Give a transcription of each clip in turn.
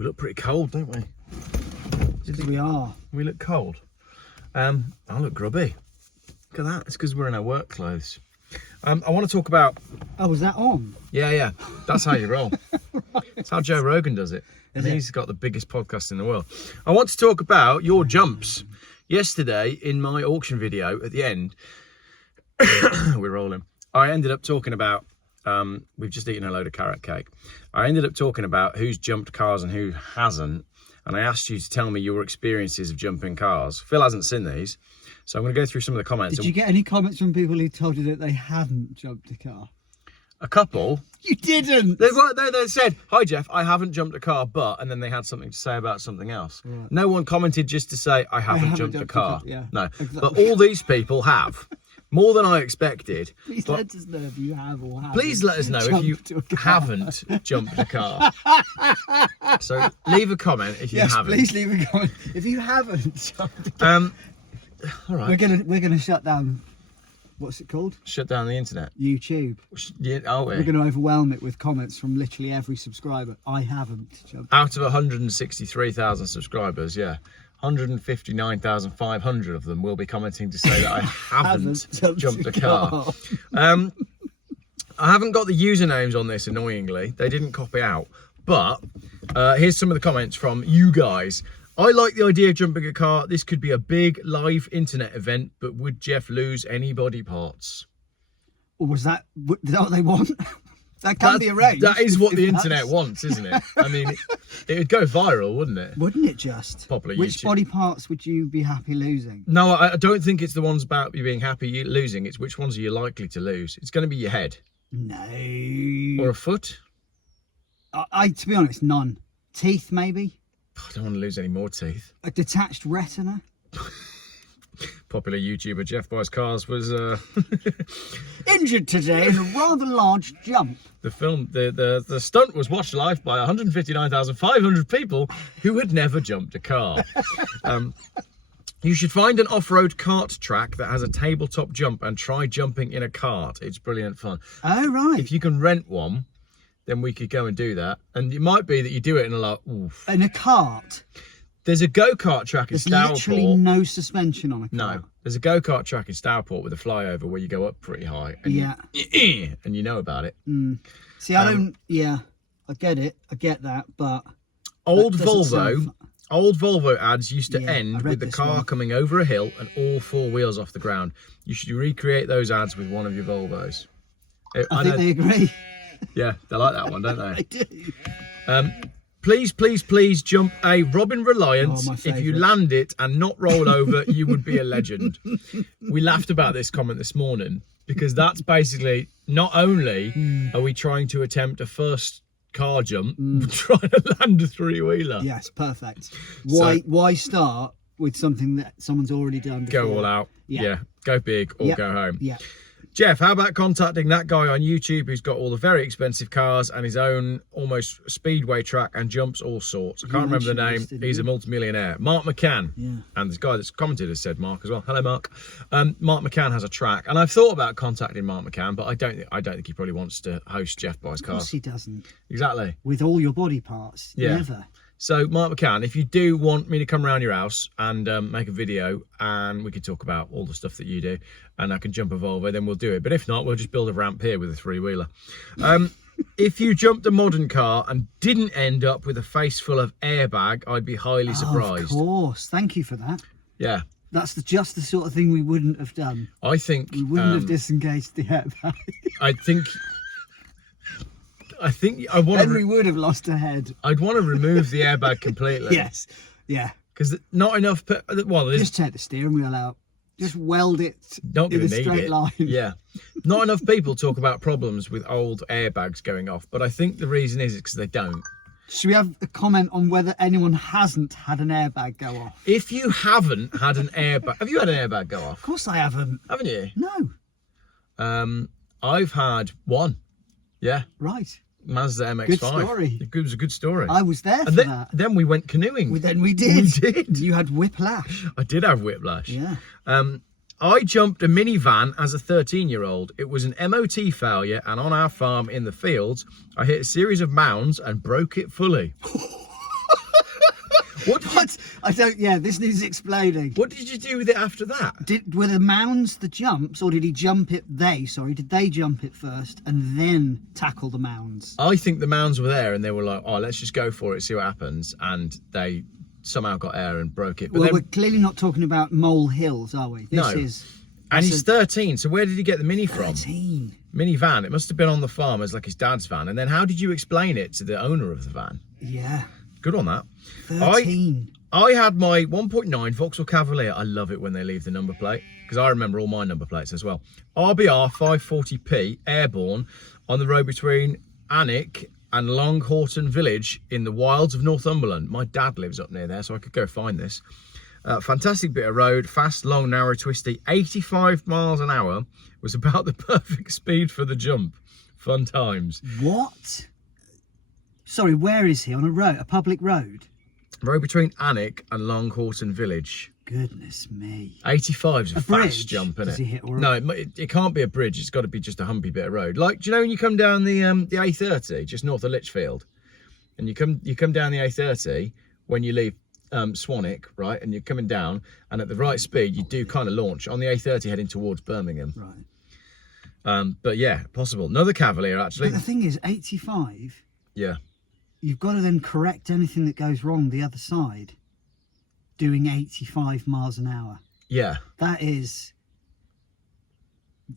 We look pretty cold, don't we? We are. We look cold. I look grubby. Look at that. It's because we're in our work clothes. I want to talk about... Oh, was that on? Yeah. That's how you roll. Right. That's how Joe Rogan does it. Is And he's got the biggest podcast in the world. I want to talk about your jumps. Yesterday, in my auction video at the end, we're rolling. I ended up talking about... we've just eaten a load of carrot cake. I ended up talking about who's jumped cars and who hasn't. And I asked you to tell me your experiences of jumping cars. Phil hasn't seen these. So I'm going to go through some of the comments. Did you get any comments from people who told you that they hadn't jumped a car? A couple. You didn't. They said, "Hi Geoff, I haven't jumped a car, but," and then they had something to say about something else. Right. No one commented just to say, I haven't jumped a car. Yeah, no, exactly. But all these people have. More than I expected. Please let us know if you have or haven't. Please let us know if you haven't jumped a car. So leave a comment if you haven't. Please leave a comment if you haven't jumped a car. All right. We're gonna shut down. What's it called? Shut down the internet. YouTube. Yeah, are we? We're going to overwhelm it with comments from literally every subscriber. I haven't jumped. Out of 163,000 subscribers, yeah. 159,500 of them will be commenting to say that I haven't jumped a car. I haven't got the usernames on this, annoyingly. They didn't copy out. But here's some of the comments from you guys. I like the idea of jumping a car. This could be a big live internet event, but would Geoff lose any body parts? Or is that what they want? That can be arranged. That is what the internet wants, isn't it? I mean, it would go viral, wouldn't it? Wouldn't it just? Popular Which YouTube. body parts would you be happy losing? No, I don't think it's the ones about you being happy losing. It's which ones are you likely to lose. It's going to be your head. No. Or a foot. To be honest, none. Teeth, maybe. I don't want to lose any more teeth. A detached retina. Popular YouTuber Geoff Buys Cars was injured today in a rather large jump. The stunt was watched live by 159,500 people who had never jumped a car. You should find an off-road kart track that has a tabletop jump and try jumping in a cart. It's brilliant fun. Oh right. If you can rent one, then we could go and do that. And it might be that you do it in in a cart. There's a go-kart track in Stourport. There's literally no suspension on a car. No, there's a go-kart track in Stourport with a flyover where you go up pretty high. And and you know about it. See, I don't. Yeah, I get it. I get that, but old Volvo ads used to end with the car coming over a hill and all four wheels off the ground. You should recreate those ads with one of your Volvos. I think they agree. Yeah, they like that one, don't they? I do. Please jump a Robin Reliance. Oh, if you land it and not roll over, you would be a legend. We laughed about this comment this morning because that's basically not only are we trying to attempt a first car jump, we're trying to land a three-wheeler. Yes, perfect. Why start with something that someone's already done before? Go all out. Yeah. Go big or go home. Yeah. Geoff, how about contacting that guy on YouTube who's got all the very expensive cars and his own almost speedway track and jumps all sorts? I can't remember the name. He's a multimillionaire. Mark McCann. Yeah. And this guy that's commented has said Mark as well. Hello, Mark. Mark McCann has a track. And I've thought about contacting Mark McCann, but I don't think he probably wants to host Geoff Buys Cars. Of course he doesn't. Exactly. With all your body parts. Yeah. Never. So, Mark McCann, if you do want me to come around your house and make a video and we can talk about all the stuff that you do and I can jump a Volvo, then we'll do it. But if not, we'll just build a ramp here with a three-wheeler. If you jumped a modern car and didn't end up with a face full of airbag, I'd be highly surprised. Of course. Thank you for that. Yeah. That's just the sort of thing we wouldn't have done. I think... We wouldn't have disengaged the airbag. I think I want Henry would have lost a head. I'd want to remove the airbag completely. Yes. Yeah. Because not enough... Well, just take the steering wheel out. Just weld it in a straight line. Yeah. Not enough people talk about problems with old airbags going off, but I think the reason is because they don't. Should we have a comment on whether anyone hasn't had an airbag go off? If you haven't had an airbag... Have you had an airbag go off? Of course I haven't. Haven't you? No. I've had one. Yeah. Right. Mazda MX-5. Good story. It was a good story. I was there for that. Then we went canoeing. Then we did. We did. You had whiplash. I did have whiplash. Yeah. I jumped a minivan as a 13-year-old. It was an MOT failure, and on our farm in the fields, I hit a series of mounds and broke it fully. What? I don't. Yeah, this needs explaining. What did you do with it after that? Were the mounds the jumps, or did he jump it? Did they jump it first and then tackle the mounds? I think the mounds were there, and they were like, "Oh, let's just go for it, see what happens." And they somehow got air and broke it. But Well, then, we're clearly not talking about mole hills, are we? No. And he's 13. So where did he get the Mini from? 13. Mini van. It must have been on the farm as like his dad's van. And then how did you explain it to the owner of the van? Yeah. Good on that. 13. I had my 1.9 Vauxhall Cavalier. I love it when they leave the number plate because I remember all my number plates as well. RBR 540p Airborne on the road between Alnwick and Long Horton Village in the wilds of Northumberland. My dad lives up near there, so I could go find this. Fantastic bit of road, fast, long, narrow, twisty. 85 miles an hour was about the perfect speed for the jump. Fun times. What? Sorry, where is he? On a road, a public road? Road between Alnwick and Long Horton Village. Goodness me. 85's a fast bridge? jump, isn't Does he hit all No, it can't be a bridge. It's got to be just a humpy bit of road. Like, do you know when you come down the A30 just north of Lichfield, and you come down the A30 when you leave Swanwick, right, and you're coming down, and at the right speed you do kind of launch on the A30 heading towards Birmingham. Right. But yeah, possible. Another Cavalier actually. But the thing is, 85. Yeah. You've got to then correct anything that goes wrong the other side. Doing 85 miles an hour. Yeah. That is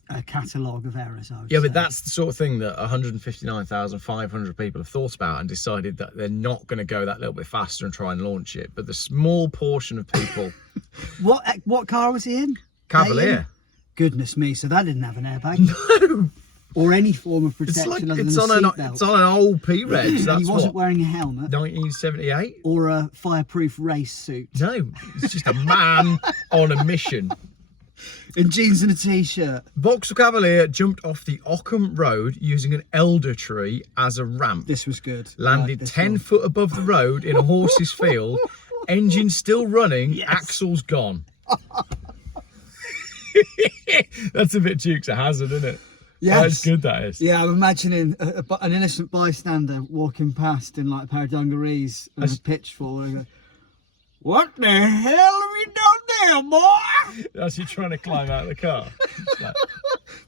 a catalogue of errors, I would Yeah, say. but that's the sort of thing that 159,500 people have thought about and decided that they're not going to go that little bit faster and try and launch it. But the small portion of people... What car was he in? Cavalier. Goodness me, so that didn't have an airbag. No! Or any form of It's protection like other it's than on a an old P-Reg. seatbelt. That's He wasn't what, wearing a helmet 1978? or a fireproof race suit. No, it's just a man on a mission. In jeans and a t-shirt. Vauxhall Cavalier jumped off the Ockham Road using an elder tree as a ramp. This was good. Landed Right, 10 foot above the road in a horse's field. Engine still running, Yes. axles gone. That's a bit Dukes of Hazzard, isn't it? Yes. That's good, that is. Yeah, I'm imagining an innocent bystander walking past in like a pair of dungarees and a pitchfork and go, "What the hell have you done there, boy?" That's you trying to climb out of the car. Like,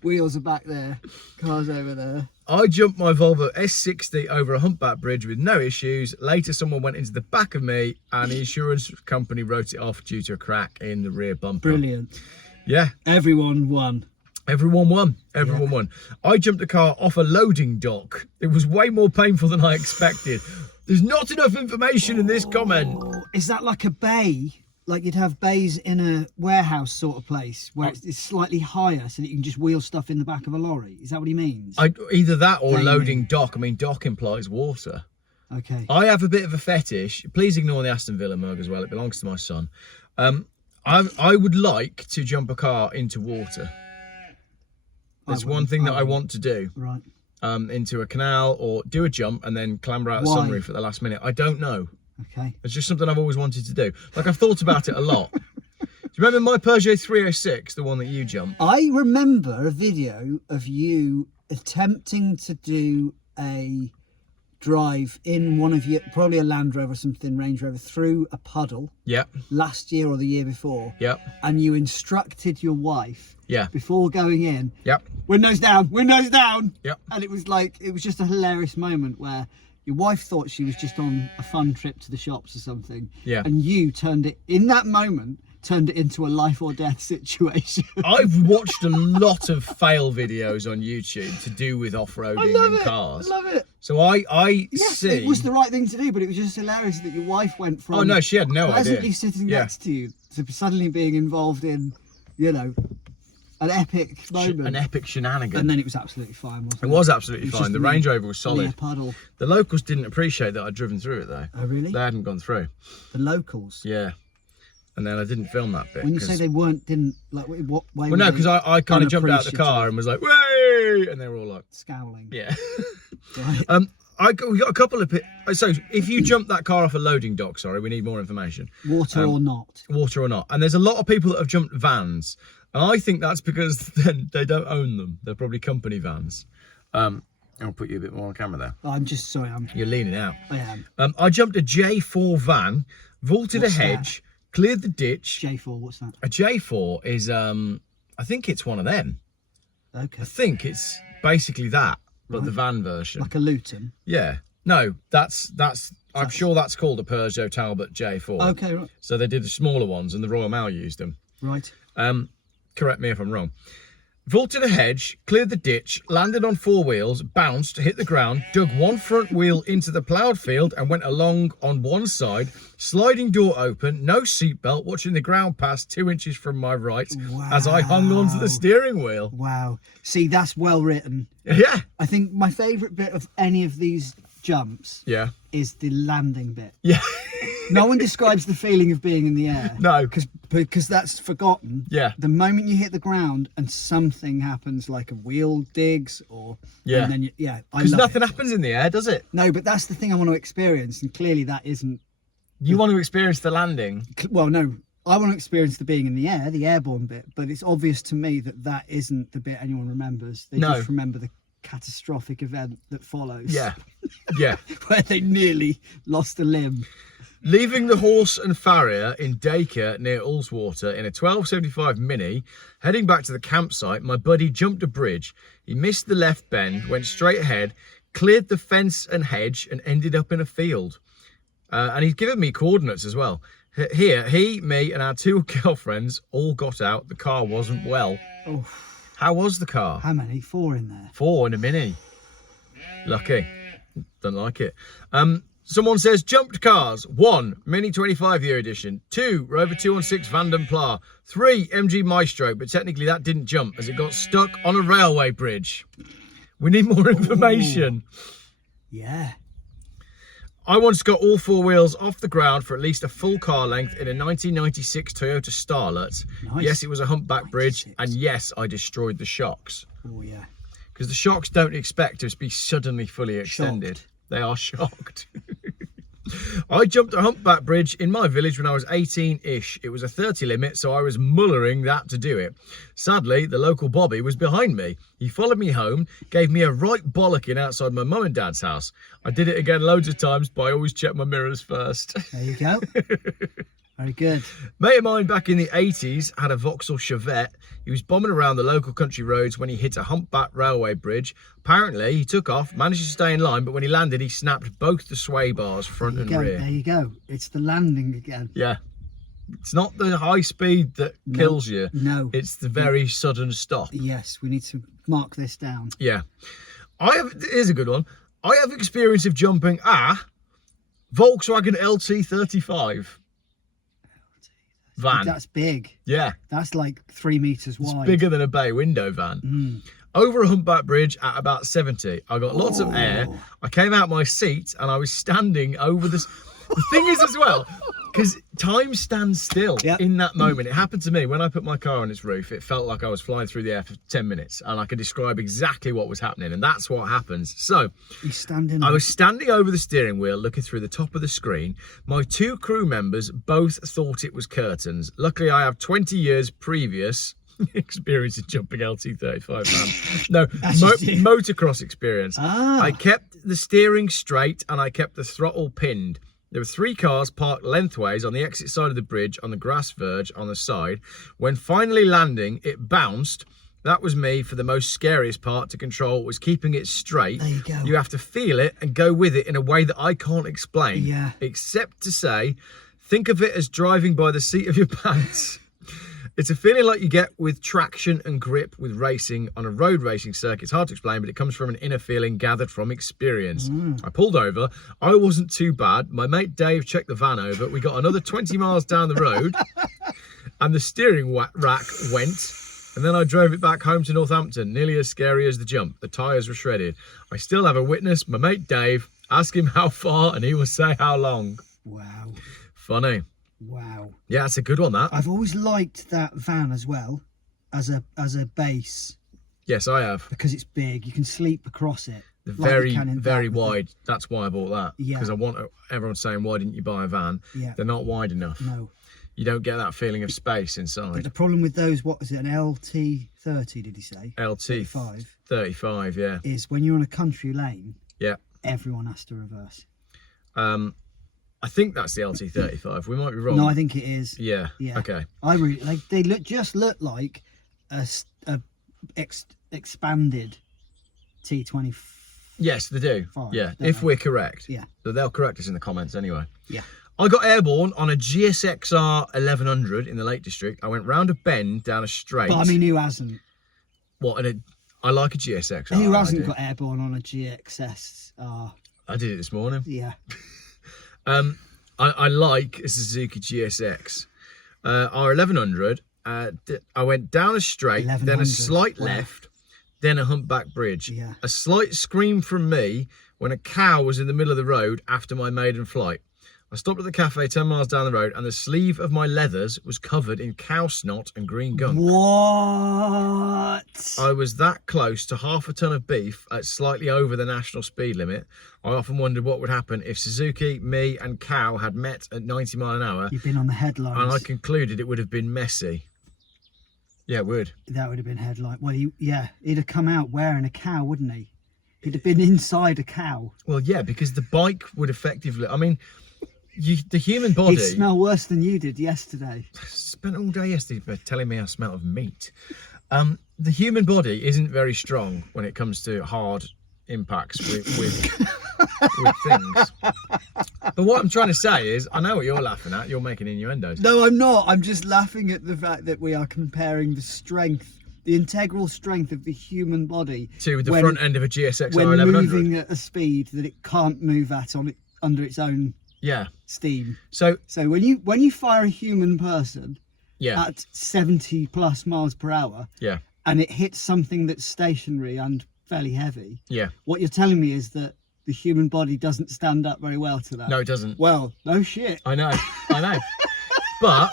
Wheels are back there, car's over there. I jumped my Volvo S60 over a humpback bridge with no issues. Later, someone went into the back of me and the insurance company wrote it off due to a crack in the rear bumper. Brilliant. Yeah. Everyone won. Everyone won. Everyone won. I jumped a car off a loading dock. It was way more painful than I expected. There's not enough information in this comment. Is that like a bay? Like you'd have bays in a warehouse sort of place where it's slightly higher so that you can just wheel stuff in the back of a lorry? Is that what he means? Either that or Gaming. loading dock. I mean, dock implies water. Okay. I have a bit of a fetish. Please ignore the Aston Villa mug as well. It belongs to my son. I would like to jump a car into water. It's one thing that I want to do. Right. Into a canal or do a jump and then clamber out the Why? sunroof at the last minute. I don't know. Okay. It's just something I've always wanted to do. Like, I've thought about it a lot. Do you remember my Peugeot 306, the one that you jumped? I remember a video of you attempting to do a drive in one of your, probably a Land Rover, something, Range Rover, through a puddle Yep. last year or the year before. Yep. And you instructed your wife Yeah. before going in, Yep. windows down, windows down. Yep. And it was just a hilarious moment where your wife thought she was just on a fun trip to the shops or something. Yeah. And you turned it into a life or death situation. I've watched a lot of fail videos on YouTube to do with off-roading and cars. I love it. So I Yes, see. it was the right thing to do, but it was just hilarious that your wife went from Oh no, she had no pleasantly idea. sitting Yeah. next to you to suddenly being involved in, you know, an epic moment. An epic shenanigan. And then it was absolutely fine, wasn't it? It was absolutely It was fine. just The me Range Rover was in a solid. puddle. The locals didn't appreciate that I'd driven through it though. Oh really? They hadn't gone through. The locals. Yeah. And then I didn't film that bit. When you say 'cause- they didn't like what way? Well, no, were because they I kind of jumped out the unappreciative? car and was like, "Way!" and they were all like, Scowling. "Yeah." Right. We got a couple of so if you jump that car off a loading dock, sorry, we need more information. Water or not. Water or not. And there's a lot of people that have jumped vans, and I think that's because then they don't own them. They're probably company vans. I'll put you a bit more on camera there. I'm just sorry. You're leaning out. I am. I jumped a J4 van vaulted What's a hedge, cleared the ditch. J4, what's that? A J4 is, I think it's one of them. Okay. I think it's basically that, but Right. the van version. Like a Luton? Yeah. No, I'm sure that's called a Peugeot Talbot J4. Okay, right. So they did the smaller ones and the Royal Mail used them. Right. Correct me if I'm wrong. Vaulted a hedge, cleared the ditch, landed on 4 wheels, bounced, hit the ground, dug one front wheel into the ploughed field and went along on one side, sliding door open, no seatbelt, watching the ground pass 2 inches from my right as I hung onto the steering wheel. Wow. See, that's well written. Yeah. I think my favourite bit of any of these jumps Yeah. is the landing bit. Yeah. No one describes the feeling of being in the air. No. Because that's forgotten. Yeah. The moment you hit the ground and something happens, like a wheel digs or... Yeah. And then I Because love nothing it. happens in the air, does it? No, but that's the thing I want to experience. And clearly that isn't... You want to experience the landing. Well, no. I want to experience the being in the air, the airborne bit. But it's obvious to me that that isn't the bit anyone remembers. They just remember the catastrophic event that follows. Yeah. Yeah. Where they nearly lost a limb. Leaving the horse and farrier in Dacre near Ullswater in a 1275 Mini, heading back to the campsite, my buddy jumped a bridge. He missed the left bend, went straight ahead, cleared the fence and hedge and ended up in a field. And he's given me coordinates as well. Here, he, me and our 2 girlfriends all got out. The car wasn't well. Oh. How was the car? How many? 4 in there. 4 in a Mini. Lucky. Don't like it. Someone says, jumped cars. 1, Mini 25-year edition. 2, Rover 216 Vanden Pla. 3, MG Maestro, but technically that didn't jump as it got stuck on a railway bridge. We need more information. Yeah. I once got all 4 wheels off the ground for at least a full car length in a 1996 Toyota Starlet. Nice. Yes, it was a humpback bridge, and yes, I destroyed the shocks. Oh, yeah. Because the shocks don't expect to be suddenly fully extended. Shocked. They are shocked. I jumped a humpback bridge in my village when I was 18-ish. It was a 30 limit, so I was mullering that to do it. Sadly, the local Bobby was behind me. He followed me home, gave me a right bollocking outside my mum and dad's house. I did it again loads of times, but I always check my mirrors first. There you go. Very good. Mate of mine back in the 80s had a Vauxhall Chevette. He was bombing around the local country roads when he hit a humpback railway bridge. Apparently, he took off, managed to stay in line, but when he landed, he snapped both the sway bars, front and rear. There you go. It's the landing again. Yeah. It's not the high speed that kills you. No. It's the very sudden stop. Yes, we need to mark this down. Yeah. Here's a good one. I have experience of jumping a Volkswagen LT35 van. That's big. Yeah. That's like 3 meters It's wide. bigger than a bay window van. Over a humpback bridge at about 70. I got lots of air. I came out my seat and I was standing over this. The thing is as well, because time stands still in that moment. It happened to me when I put my car on its roof. It felt like I was flying through the air for 10 minutes and I could describe exactly what was happening. And that's what happens. So I was standing over the steering wheel, looking through the top of the screen. My 2 crew members both thought it was curtains. Luckily, I have 20 years previous experience of jumping LT35 van. No, motocross experience. I kept the steering straight and I kept the throttle pinned. There were 3 cars parked lengthways on the exit side of the bridge on the grass verge on the side. When finally landing, it bounced. That was me for the most scariest part to control, was keeping it straight. There you go. You have to feel it and go with it in a way that I can't explain. Yeah. Except to say, think of it as driving by the seat of your pants. It's a feeling like you get with traction and grip with racing on a road racing circuit. It's hard to explain, but it comes from an inner feeling gathered from experience. I pulled over. I wasn't too bad. My mate Dave checked the van over. We got another 20 miles down the road and the steering rack went. And then I drove it back home to Northampton, nearly as scary as the jump. The tyres were shredded. I still have a witness, my mate Dave. Ask him how far and he will say how long. Wow. Funny. Wow. Yeah, that's a good one, that. I've always liked that van as well as a base. Yes, I have. Because it's big. You can sleep across it. Very wide. That's why I bought that. Yeah. Because I want everyone saying, why didn't you buy a van? Yeah. They're not wide enough. No. You don't get that feeling of space But inside. the problem with those, what is it, an LT30, did he say? LT 35, yeah. Is when you're on a country lane, Yeah. everyone has to reverse. I think that's the LT35. We might be wrong. No, I think it is. Yeah. Yeah. Okay. I really like. They just look like a expanded T20. Yes, they do. Yeah, don't if they? we're correct. Yeah. So they'll correct us in the comments anyway. Yeah. I got airborne on a GSXR 1100 in the Lake District. I went round a bend down a straight. But I mean, who hasn't? What? I like a GSXR. Who hasn't got airborne on a GXS? I did it this morning. Yeah. I like a Suzuki GSX. R1100. I went down a straight, then a slight left, then a humpback bridge. Yeah. A slight scream from me when a cow was in the middle of the road after my maiden flight. I stopped at the cafe 10 miles down the road and the sleeve of my leathers was covered in cow snot and green gunk. What? I was that close to half a ton of beef at slightly over the national speed limit. I often wondered what would happen if Suzuki, me and cow had met at 90 mile an hour. You've been on the headlines. And I concluded it would have been messy. Yeah, it would. That would have been headline. Well, he'd have come out wearing a cow, wouldn't he? He'd have been inside a cow. Well, yeah, because the bike would effectively... I mean, the human body... He'd smell worse than you did yesterday. I spent all day yesterday telling me I smell of meat. The human body isn't very strong when it comes to hard impacts with things. But what I'm trying to say is, I know what you're laughing at. You're making innuendos. No, I'm not. I'm just laughing at the fact that we are comparing the strength, the integral strength of the human body to the front end of a GSX-R when 1100. moving at a speed that it can't move at under its own steam. So when you fire a human person at 70 plus miles per hour and it hits something that's stationary and fairly heavy, what you're telling me is that the human body doesn't stand up very well to that. No, it doesn't. Well, no shit. I know. But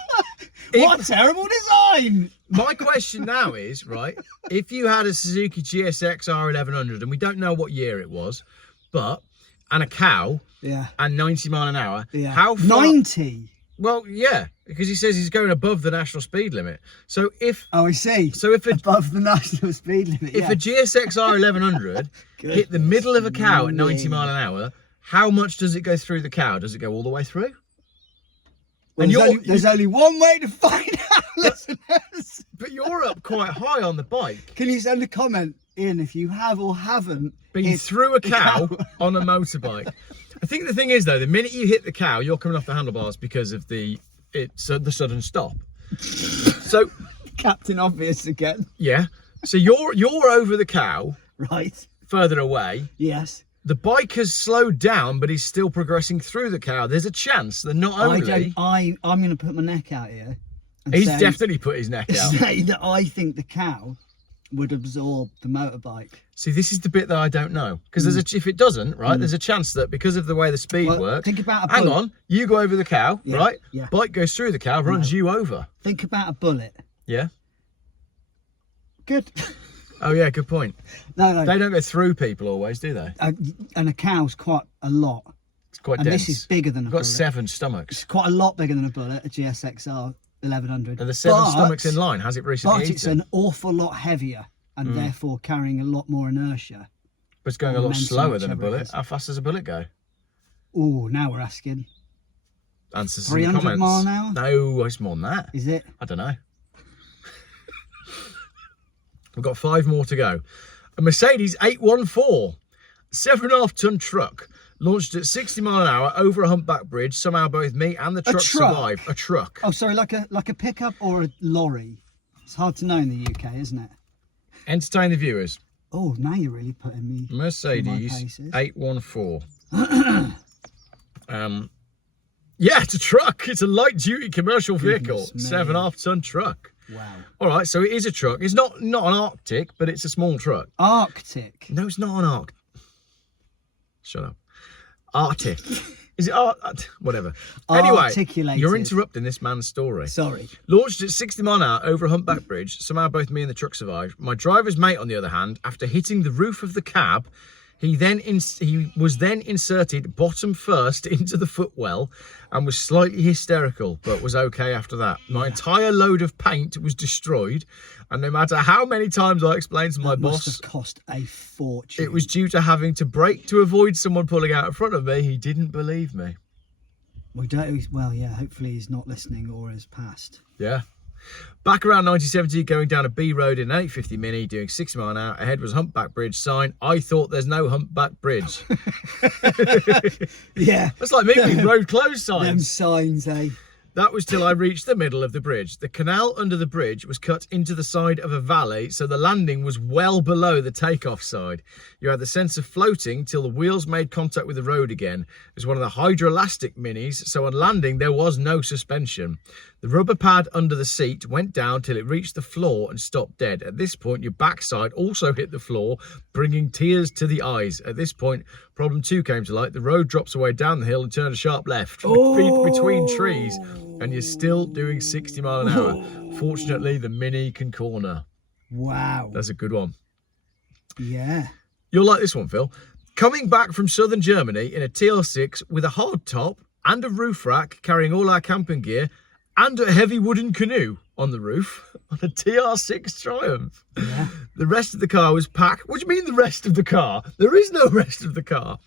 what a terrible design! My question now is, right, if you had a Suzuki GSX-R 1100, and we don't know what year it was, and a cow, and 90 mile an hour, how far... 90? Well, yeah, because he says he's going above the national speed limit. So if... Oh, I see. So if above the national speed limit, if a GSX-R 1100 hit the middle of a cow at 90 mile an hour, how much does it go through the cow? Does it go all the way through? Well, and there's only one way to find out, listeners. But you're up quite high on the bike. Can you send a comment in if you have or haven't been through a cow on a motorbike? I think the thing is, though, the minute you hit the cow, you're coming off the handlebars because of the sudden stop. So Captain Obvious again. Yeah. So you're over the cow. Right. Further away. Yes. The bike has slowed down, but he's still progressing through the cow. There's a chance that not only... I'm going to put my neck out here. And he's definitely put his neck out. Say that I think the cow would absorb the motorbike. See, this is the bit that I don't know. Because if it doesn't, right, there's a chance that because of the way the speed works... Think about hang on, you go over the cow, right? Yeah. Bike goes through the cow, runs you over. Think about a bullet. Yeah. Good. Oh, yeah, good point. No. They don't go through people always, do they? And a cow's quite a lot. It's quite and dense. This is bigger than a bullet. It's got 7 stomachs. It's quite a lot bigger than a bullet, a GSX-R 1100. And the 7 stomachs in line, has it recently But eaten? it's an awful lot heavier and therefore carrying a lot more inertia. But it's going a lot slower than a bullet. How fast does a bullet go? Oh, now we're asking. Answers 300 mile an hour? No, it's more than that. Is it? I don't know. We've got 5 more to go. A Mercedes 814, 7.5 ton truck, launched at 60 mile an hour over a humpback bridge. Somehow both me and the truck survived. A truck. Oh, sorry, like a pickup or a lorry? It's hard to know in the UK, isn't it? Entertain the viewers. Oh, now you're really putting me. Mercedes 814. Yeah, it's a truck. It's a light duty commercial vehicle. 7.5 ton truck. Wow. All right, so it is a truck. It's not an Arctic, but it's a small truck. Arctic? No, it's not an Arctic. Shut up. Arctic. Is it whatever. Anyway, you're interrupting this man's story. Sorry. Launched at 60 mile an hour over a humpback bridge. Somehow both me and the truck survived. My driver's mate, on the other hand, after hitting the roof of the cab, he was then inserted bottom first into the footwell and was slightly hysterical, but was okay after that. My entire load of paint was destroyed, and no matter how many times I explained to my boss, must have cost a fortune. It was due to having to brake to avoid someone pulling out in front of me. He didn't believe me. We don't. Well, yeah. Hopefully he's not listening or has passed. Yeah. Back around 1970, going down a B road in an 850 Mini, doing 60 mile an hour. Ahead was Humpback Bridge sign. I thought there's no Humpback Bridge. Yeah. That's like me with road closed signs. Them signs, eh? That was till I reached the middle of the bridge. The canal under the bridge was cut into the side of a valley, so the landing was well below the takeoff side. You had the sense of floating till the wheels made contact with the road again. It was one of the hydroelastic Minis, so on landing there was no suspension. The rubber pad under the seat went down till it reached the floor and stopped dead. At this point, your backside also hit the floor, bringing tears to the eyes. At this point, problem 2 came to light. The road drops away down the hill and turned a sharp left, feet between trees, and you're still doing 60 mile an hour. Fortunately, the Mini can corner. Wow. That's a good one. Yeah. You'll like this one, Phil. Coming back from southern Germany in a TL6 with a hard top and a roof rack carrying all our camping gear and a heavy wooden canoe on the roof on a TR6 Triumph. Yeah. The rest of the car was packed. What do you mean the rest of the car? There is no rest of the car.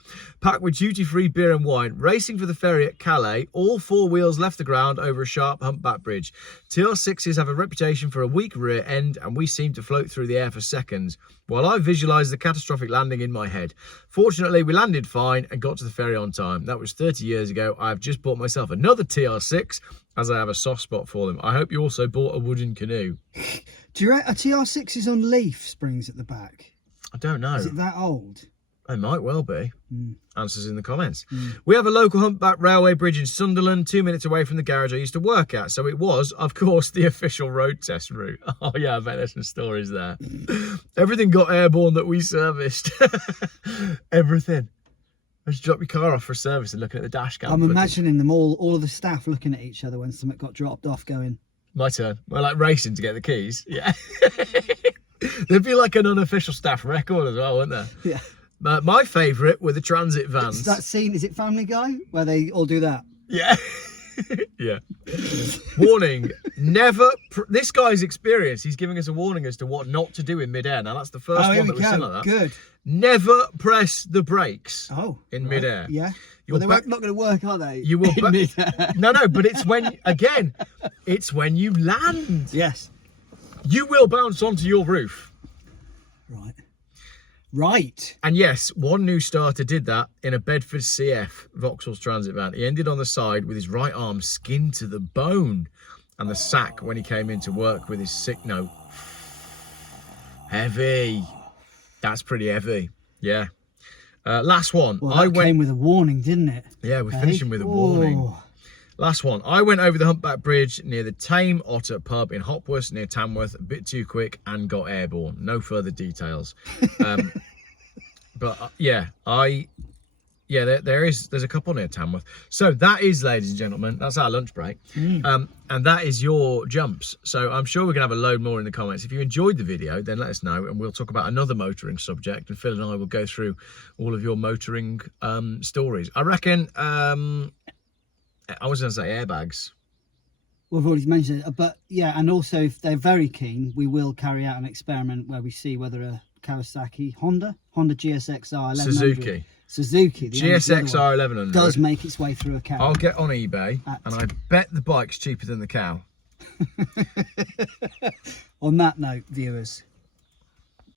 Packed with duty-free beer and wine. Racing for the ferry at Calais, all 4 wheels left the ground over a sharp humpback bridge. TR6s have a reputation for a weak rear end, and we seem to float through the air for seconds, while I visualised the catastrophic landing in my head. Fortunately, we landed fine and got to the ferry on time. That was 30 years ago. I've just bought myself another TR6, as I have a soft spot for them. I hope you also bought a wooden canoe. Do you reckon a TR6 is on leaf springs at the back? I don't know. Is it that old? It might well be. Answers in the comments. We have a local humpback railway bridge in Sunderland, 2 minutes away from the garage I used to work at. So it was, of course, the official road test route. Oh yeah, I bet there's some stories there. Everything got airborne that we serviced. Everything. I just drop your car off for a service and looking at the dash cam. I'm imagining them all of the staff looking at each other when something got dropped off going, my turn. We're like racing to get the keys. Yeah. There'd be like an unofficial staff record as well, wouldn't there? Yeah. My favourite were the transit vans. It's that scene, is it Family Guy, where they all do that? Yeah. Yeah. Warning, never... This guy's experience, he's giving us a warning as to what not to do in midair. Now, that's the first one that we've seen like that. Good. Never press the brakes in midair. Yeah. Well, they're not going to work, are they? You will... No, but it's when... Again, it's when you land. Yes. You will bounce onto your roof. Right. Right. And yes, one new starter did that in a Bedford CF Vauxhall's transit van. He ended on the side with his right arm skinned to the bone, and the sack when he came into work with his sick note. Heavy. That's pretty heavy. Yeah. Last one. Well, that came with a warning, didn't it? Yeah, we're finishing with a warning. Last one. I went over the Humpback Bridge near the Tame Otter pub in Hopworth near Tamworth, a bit too quick and got airborne. No further details. But yeah, there's a couple near Tamworth. So that is, ladies and gentlemen, that's our lunch break. And that is your jumps. So I'm sure we're gonna have a load more in the comments. If you enjoyed the video, then let us know and we'll talk about another motoring subject, and Phil and I will go through all of your motoring stories. I reckon I was going to say airbags. We've already mentioned it, but yeah, and also if they're very keen, we will carry out an experiment where we see whether a Kawasaki, Honda GSX-R 1100, Suzuki, the GSX-R 1100 does make its way through a cow. I'll get on eBay and I bet the bike's cheaper than the cow. On that note, viewers,